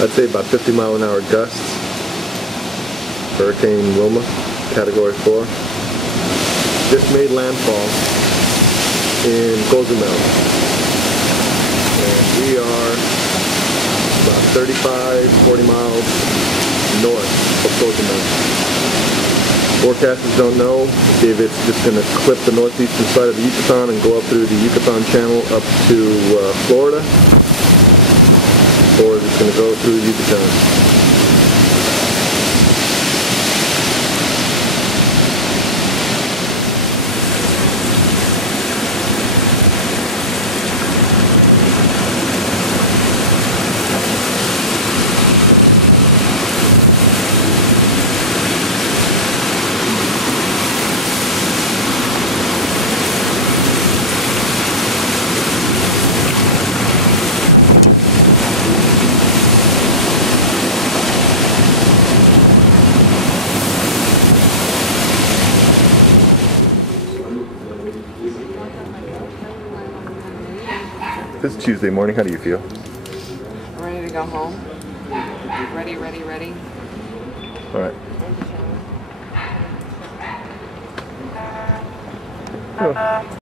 I'd say about 50-mile-an-hour gusts. Hurricane Wilma, Category 4. Just made landfall in Cozumel. And we are about 35-40 miles north of Cozumel. Forecasters don't know if it's just going to clip the northeastern side of the Yucatan and go up through the Yucatan Channel up to Florida, or is it going to go through the Yucatan. This is Tuesday morning. How do you feel? Ready to go home? Ready. All right. Oh.